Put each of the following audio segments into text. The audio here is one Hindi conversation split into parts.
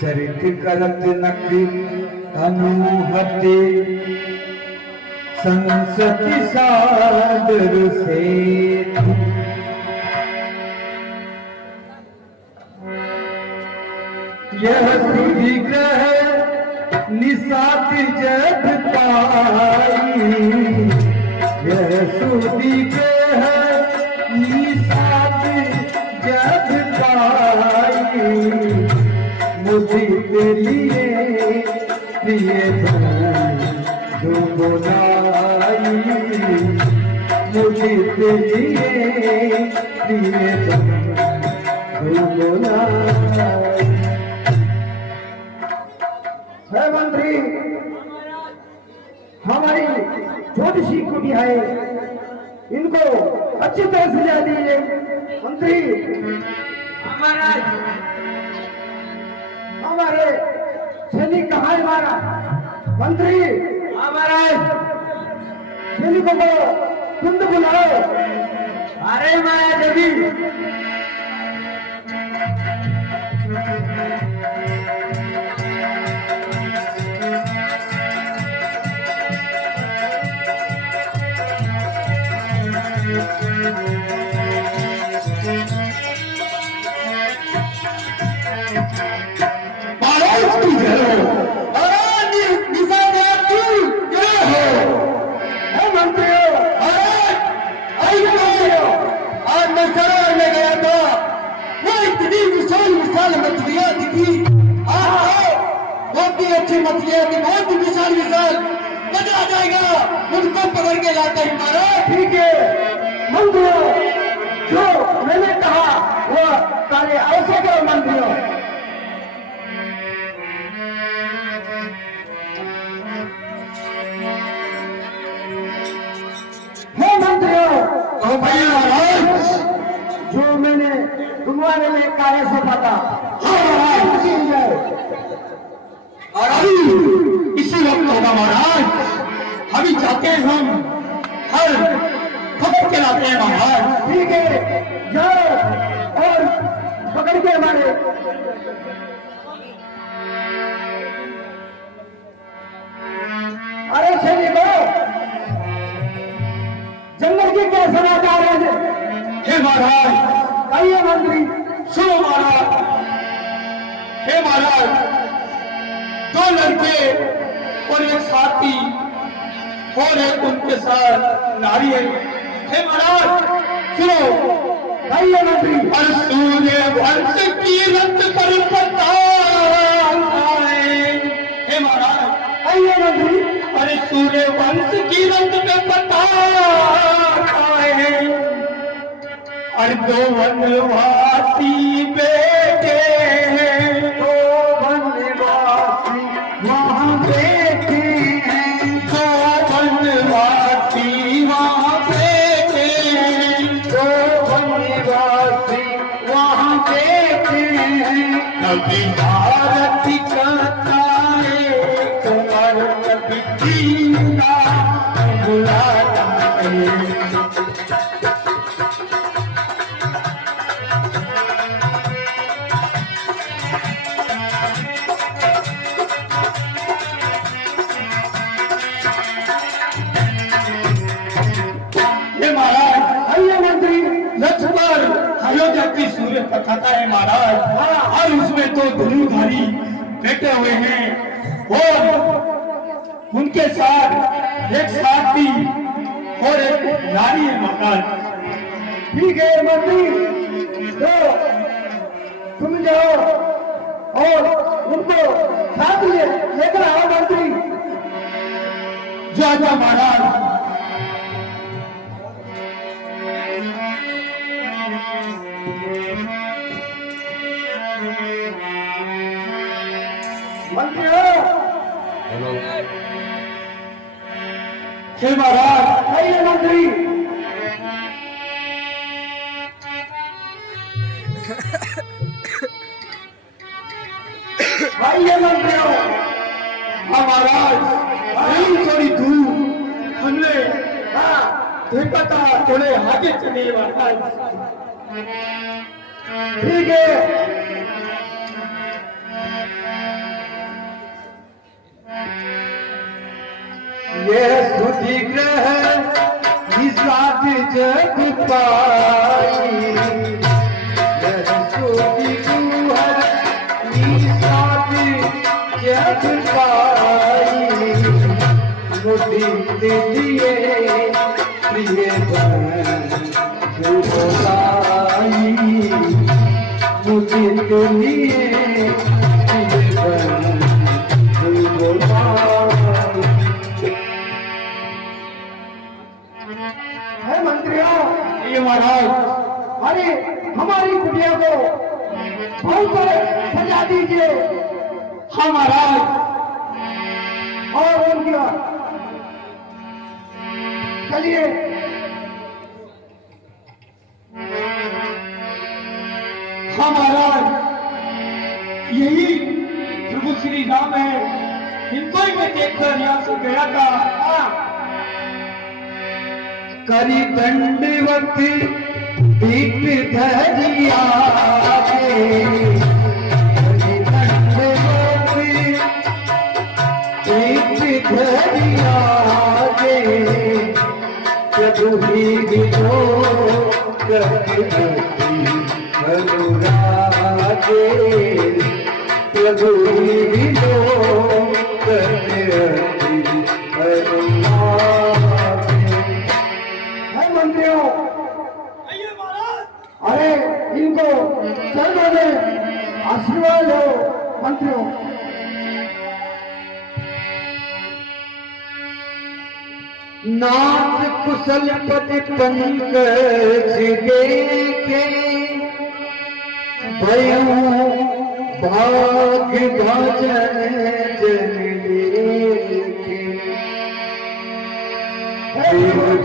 चरित करत नक अनुहते संसति सादर से यह सुविग्रह निसात जग पाई यह सुविग्रह निसात जग पाई मुझे तेलिए प्रिय जो बोलाई मुझे तेलिए प्रिय जो बोलाई। है मंत्री, हमारी छोटी सी कुटिया है, इनको अच्छी तरह सजा दीजिए। मंत्री, हमारे सैनिक कहाँ है हमारा? मंत्री, हमारे सैनिकों को तुंद बुलाओ। अरे माया देवी, अच्छी मछलियां थी, बहुत ही विशाल विशाल, मजा आ जाएगा। उनको पकड़ के लाते हैं महाराज। ठीक है मंत्रियों, जो मैंने कहा वो कार्य अवश्य करो मंत्रियों। हे मंत्रियों, जो मैंने तुम्हारे लिए कार्य सौंपा था और अभी इसी वक्त होगा महाराज। अभी जाते हैं हम हर खबर के लाते हैं महाराज। ठीक है, जाओ और पकड़ के हमारे अरे सैनिकों, जंगल के क्या समाचार है? हे महाराज, कहिए मंत्री। सुनो महाराज। हे महाराज, दो लड़के और एक साथी और एक उनके साथ नारी है। हे महाराज सुनो। कहिए मंत्री। सूर्य वंश की रत पर पताल आए। हे महाराज। कहिए मंत्री। अरे सूर्य वंश की रत पे पताल आए। अरे दो वनवासी बेटे दो वनवासी वहाँ बैठे हैं। दो वनवासी वहाँ बैठे हैं। दो वनवासी वहाँ बैठे हैं। कभी भारत करता है कुमार, कभी जीना बुलाता है। अयोध्या की सूर्य कथा है महाराज, और उसमें तो धनुधारी बैठे हुए हैं और उनके साथ एक साथी और एक नारी है महाराज। ठीक है मंत्री, तो तुम जाओ और उनको साथ लेकर आओ मंत्री। जा जा महाराज। मंत्री हे महाराज। आइए मंत्री। आइए मंत्रियों। हाँ महाराज, थोड़ी दूर हमने देखा था, थोड़े आगे चले महाराज। ठीक है, ये सुधि ग्रह निषाद जग पाई, ये सुधि गुहर निषाद जग पाई, मुदित दिए प्रिय बंधु गोसाई, मुदित दिए प्रिय बंधु गोसाई। है मंत्रियों, ये महाराज अरे हमारी कुटिया को बहुत सजा दीजिए। हाँ महाराज, और उनकी चलिए हाँ महाराज, यही प्रभु श्री राम है, इनको ही मैं देखकर यहाँ से गया था। करी दंडवत पीठ धरिया करी दंडवत पीठ धरिया प्रभु ही विजो करती अनुरागे, प्रभु ही विजो करती अनुरागे। है मंत्रियों, अरे इनको चरणों में आशीर्वाद हो मंत्रियों। नाथ कुशल पति पंकज देखे, भयों भाग्य भजन जन देखे,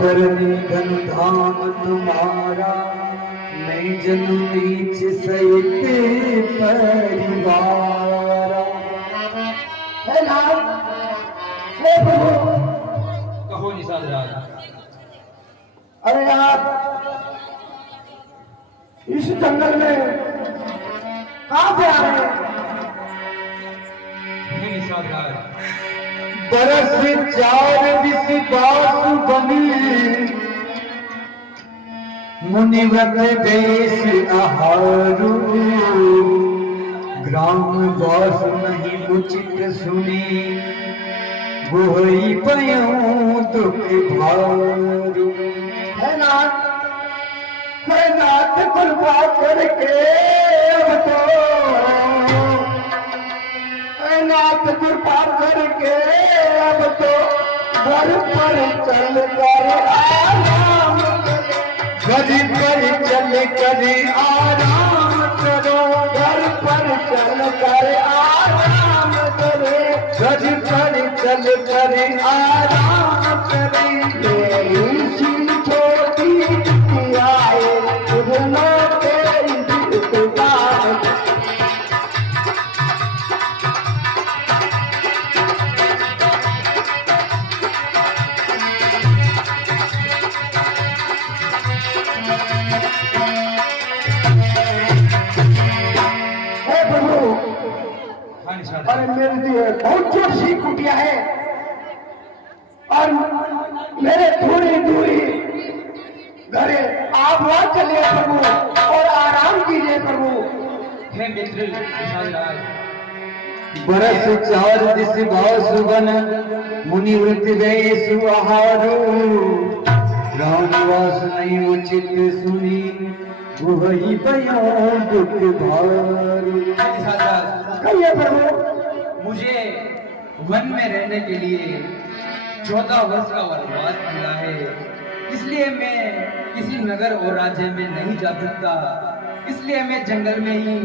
धरनी धन धाम तुम्हारा, मैं जनु नीच सहित परिवारा। हे नाथ, हे प्रभु, कहो निषाद राज। अरे यार, इस जंगल में कहाँ से आ रहे हैं? हे निषाद राज, बरस चार दिस बासु बनी, मुनिव्रत देश आहारू, ग्राम वास नहीं उचित सुनी, गोई पयों दुख भारू। है नाथ, है नाथ कृपा करके अब तो, है नाथ कृपा करके अब तो घर पर चल कर आराम करो, घर पर चल कर आराम करो, घर पर चल कर आराम करो, घर पर चल कर आराम करे। मेरी सी छोटी आए उधनो तेरी पुकार, अरे मेरे लिए बहुत छोटी कुटिया है और मेरे थोड़ी दूरी घर है। आप वहां चलिए प्रभु और आराम कीजिए प्रभु। हे मित्र निषाद राज, बरस चार दिस भासुवन, मुनिव्रत गए सुहारो, रामवास नहीं उचित सुनी, वही पयों दुख भारू। निषाद राज, कहिए प्रभु। मुझे वन में रहने के लिए 14 वर्ष का वनवास मिला है, इसलिए मैं किसी नगर और राज्य में नहीं जा सकता, इसलिए मैं जंगल में ही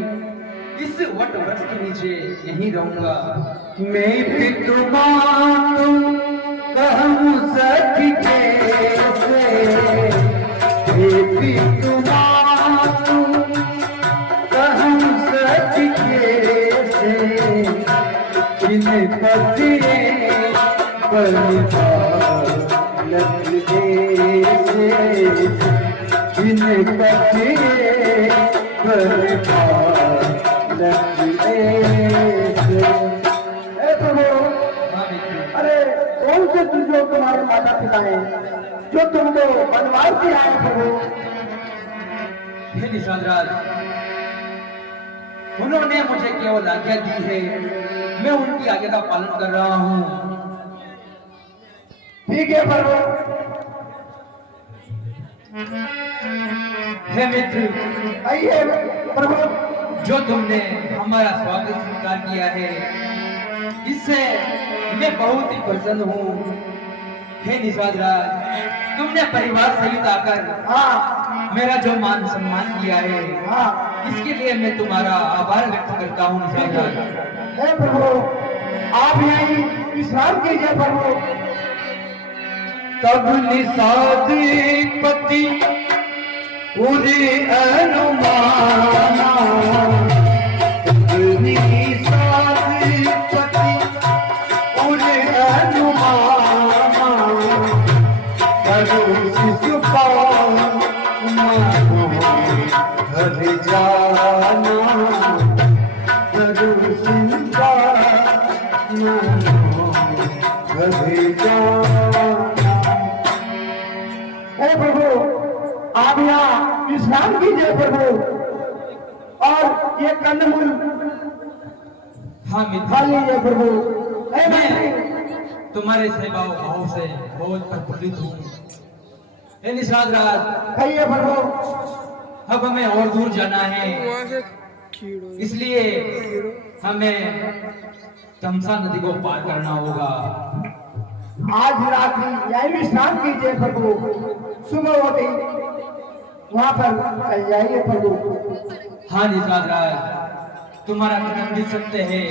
इस वट वृक्ष के नीचे यहीं रहूंगा। मैं पितु मातु कहूँ सखी कैसे, पितु मातु कहूँ सखी कैसे, इन पतिए परिवार लग जैसे, इन पतिए परिवार लग जैसे। हाँ मित्र, अरे कौन से तुझो बताएं जो तुमको बनवास से आए प्रभु। हे निषाद राज, उन्होंने मुझे केवल आज्ञा दी है, मैं उनकी आज्ञा का पालन कर रहा हूँ। ठीक है प्रभु। हे मित्र, आइए प्रभु। जो तुमने हमारा स्वागत स्वीकार किया है, इससे मैं बहुत ही प्रसन्न हूँ। हे निषाद राज, तुमने परिवार सहित आकर हाँ मेरा जो मान सम्मान किया है, हाँ इसके लिए मैं तुम्हारा आभार व्यक्त करता हूँ निषाद राज। हे प्रभु, आप यही विश्राम कीजिए प्रभु। तब निषाद पति पूरे अनुमाना, निषाद पति पूरे अनुमाना, करो शिशुपाल हर जाना, करो शिशुपाल हर जाना। हे प्रभु, आप यहाँ विश्राम कीजिए प्रभु, और ये कंदमूल हाँ खा मित्र, लीजिए प्रभु। हे मैं मंत्री, तुम्हारे सेवा भाव से बहुत प्रफुल्लित हूँ। हे निषाद राज, खाइए प्रभु। अब हमें और दूर जाना है, इसलिए हमें तमसा नदी को पार करना होगा। आज रात्रि यही विश्राम कीजिए प्रभु, सुबह होते वहां पर कल जाइए प्रभु। हाँ निषाद राज, तुम्हारा कदम भी सत्य है,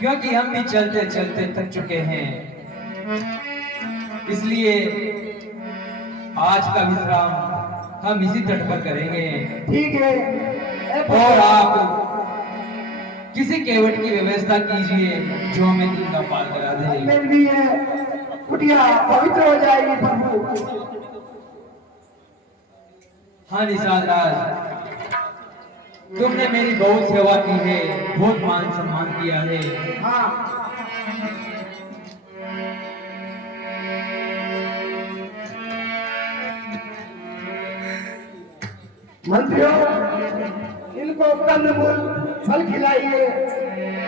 क्योंकि हम भी चलते चलते थक चुके हैं। इसलिए आज का विश्राम हम इसी तट पर करेंगे, ठीक है। हे प्रभु, और आप किसी केवट की व्यवस्था कीजिए जो हमें दिन का पार करा दे। मिल भी है, कुटिया पवित्र हो जाएगी प्रभु। हाँ निषाद राज, तुमने मेरी बहुत सेवा की है, बहुत मान सम्मान किया है। हाँ मंत्रियों, इनको कंदमूल फल खिलाइए,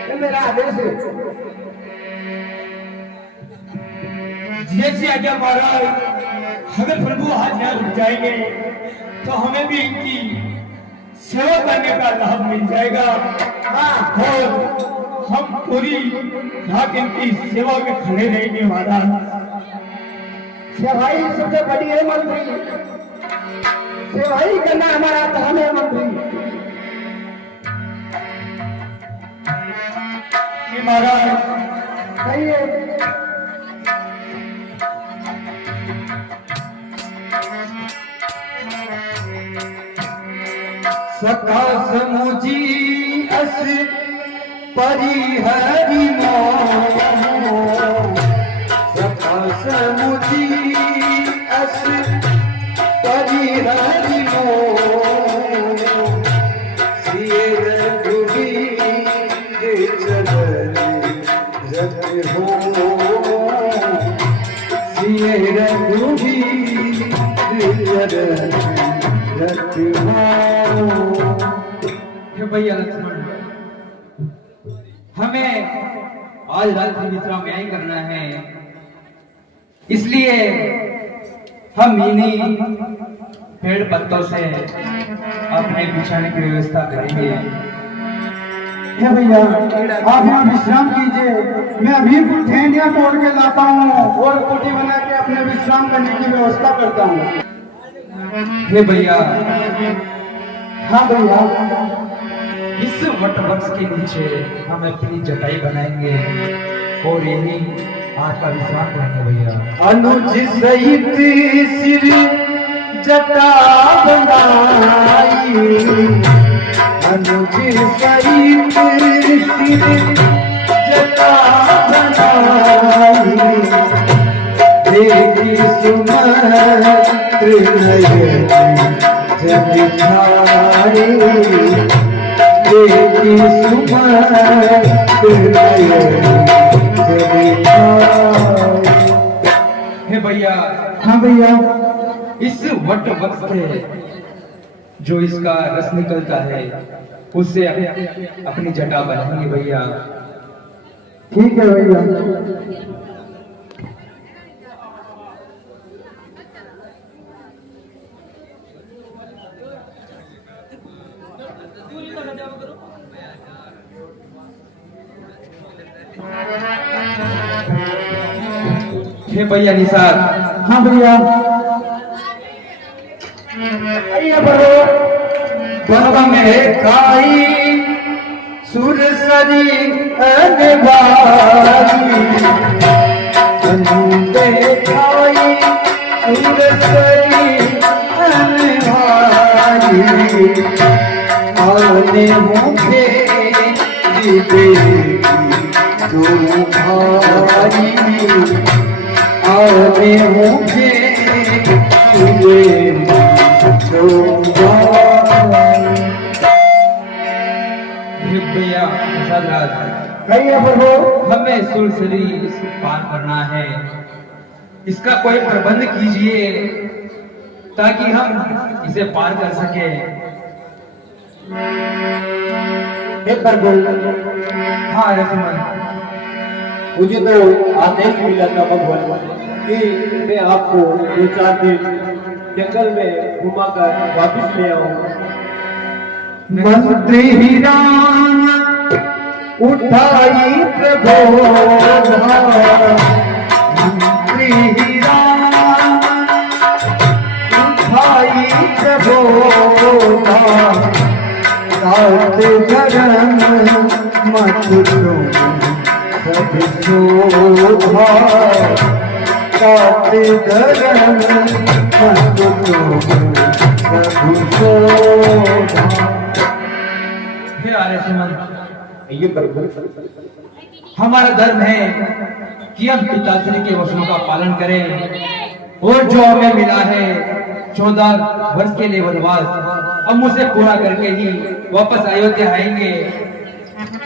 ये मेरा आदेश है। जैसे आज्ञा महाराज, अगर प्रभु आज यहाँ रुक जाएंगे तो हमें भी इनकी सेवा करने का लाभ मिल जाएगा, और हम पूरी रात इनकी सेवा में खड़े रहेंगे महाराज। सेवाई सबसे बड़ी है मंत्री, सेवाई करना हमारा धर्म है मंत्री। ये महाराज, कहिए। सखा समुझी अस परिहरि मोह, सखा समुझी अस परिहरि मोह, सिए रघुवीर चरण रत हो, सिए रघुवीर चरण रत हो। हे भैया लक्ष्मण, हमें आज रात्रि विश्राम यहीं करना है, इसलिए हम इन्हीं पेड़ पत्तों से अपने बिछाने की व्यवस्था करेंगे। हे भैया, आप यहाँ विश्राम कीजिए, मैं अभी ठेंडिया तोड़ के लाता हूँ और कुटी बना के अपने विश्राम करने की व्यवस्था करता हूँ। हे भैया, हाँ भैया, इस वट वृक्ष के नीचे हम अपनी जटाई बनाएंगे और यही आज का विश्राम करेंगे भैया। अनुज सहित सिर जटा बनाई, अनुज सहित सिर जटा बनाई, देखी सुमत्र नयन जग छाई, देखी सुमत्र नयन जग छाई। हे भैया, हाँ भैया, इस वट वृक्ष से जो इसका रस निकलता है उससे अपनी जटा बनाएंगे भैया। ठीक है भैया। हे भैया निसार, हाँ भैया, आइए बड़ो बन में खाई सुरसरी अनवारी, बंदे खाई सुरसरी अनवारी, आने मुखे दिवे जो भारी, आने मुखे दिवे जो भारी। हे भैया निसार राज, कहिए बड़ो हमें सुरसरी पार करना है, इसका कोई प्रबंध कीजिए ताकि हम इसे पार कर सके। हे प्रभु, हाँ रसमन, मुझे तो आदेश मिला था भगवान कि मैं आपको 2-4 दिन जंगल में घुमाकर वापस ले आऊं। मंत्री राम उठाई प्रबोधा, मंत्री राम उठाई प्रबोधा, रात गरम मत लो सब शोभा, रात गरम मत लो सब शोभा। हे आर्य सुमन, ये प्रभु, हमारा धर्म है कि हम पिताश्री के वचनों का पालन करें और जो हमें मिला है 14 वर्ष के लिए वनवास, हम उसे पूरा करके ही वापस अयोध्या आएंगे।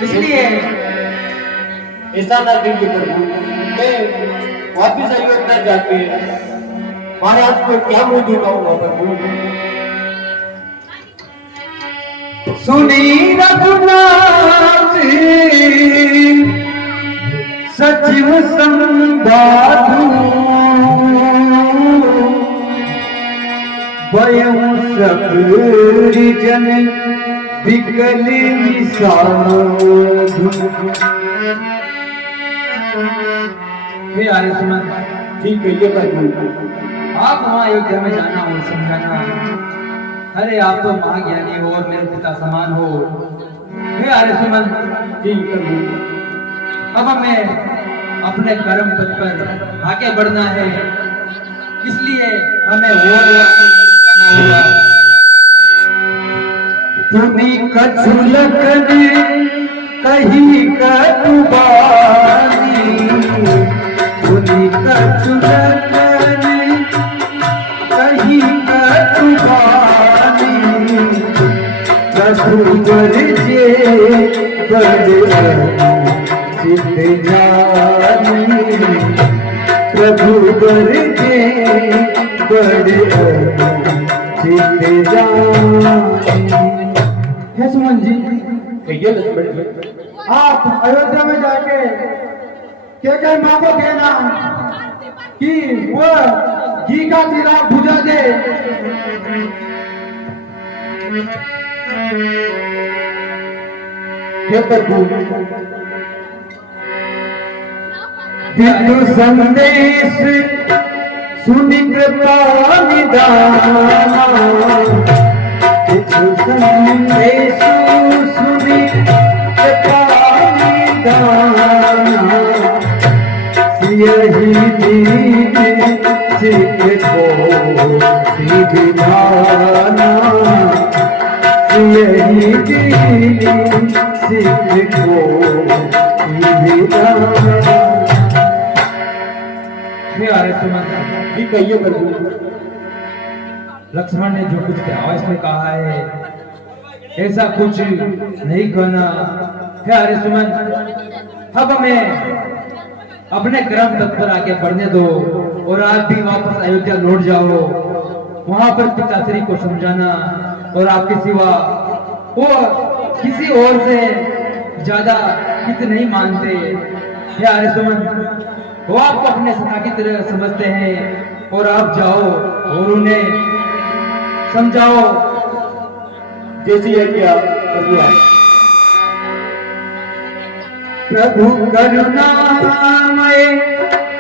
इसलिए ऐसा ना करिए प्रभु, मैं वापिस अयोध्या जाके महाराज को क्या मुंह दिखाऊंगा प्रभु। सुनी रघुनाथ सचिव संबाधु, वयं सबरी जन विकल साधु। हे आर्य सुमन, ठीक है ये प्रभु, आप वहाँ अयोध्या में जाना और समझाना। अरे आप तो महाज्ञानी हो और मेरे पिता समान हो। हे आर्य सुमन, ठीक प्रभु, अब हमें अपने कर्म पथ पर आगे बढ़ना है, इसलिए हमें वो जाना होगा। तुनी कछुलक ने कही कटुबानी, तुनी कछुलक ने कही कटुबानी, कछुबर जे बड़े चित जानी, प्रभु बर जे बड़े चित जानी। हे सुमन जी, कहिए लक्ष्मण जी, आप अयोध्या में जाके क्या मांगोगे ना कि वो घी का चिराग बुझा दे। हे प्रभु, हिंदू संदेश सुनि कृपा निदाना, हिंदू संदेश सुनि कृपा निदाना, यही दीन सिख को विधाना, यही दीन सिख को विधाना। हे आर्य सुमन, भी कहिए प्रभु, लक्ष्मण ने जो कुछ आवाज में कहा है ऐसा कुछ नहीं कहना। हे आर्य सुमन, अब हमें अपने क्रम तक पर आगे बढ़ने दो और आप भी वापस अयोध्या लौट जाओ। वहां पर पिताश्री को समझाना और आपके सिवा वो किसी और से ज्यादा हित नहीं मानते। हे आर्यसुमन, वो आपको अपने सखा की तरह समझते हैं और आप जाओ और उन्हें समझाओ। जैसी है क्या प्रभु आप। प्रभु करुणामय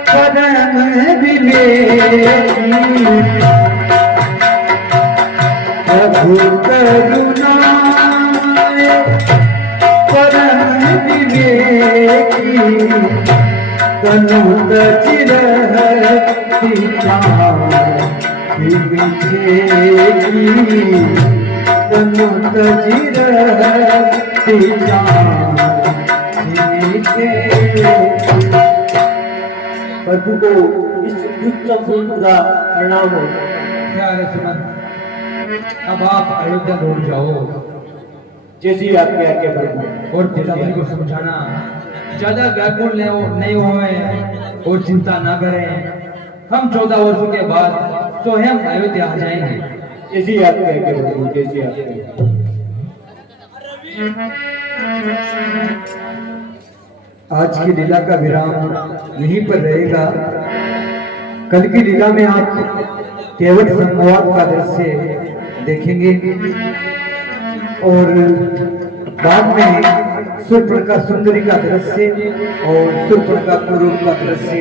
परम विवेकी, प्रभु करुणामय परम विवेकी, तनु चिरहति विवेकी, तनु चिरहति प्रभु को इस उच्च का प्रणाम हो। हे आर्यसुमन, अब आप अयोध्या लौट जाओ जैसी आपकी आज्ञा प्रभु। और पिताश्री को समझाना, ज्यादा व्याकुल नहीं हुए और चिंता ना करें। हम 14 वर्षों के बाद स्वयं अयोध्या आ जाएंगे। जैसी आपकी आज्ञा प्रभु, जैसी आपकी आज्ञा। आज की लीला का विराम यहीं पर रहेगा। कल की लीला में आप केवल संवाद का दृश्य देखेंगे और बाद में शूर्पणखा सुंदरी का दृश्य और शूर्पणखा कुरूप का दृश्य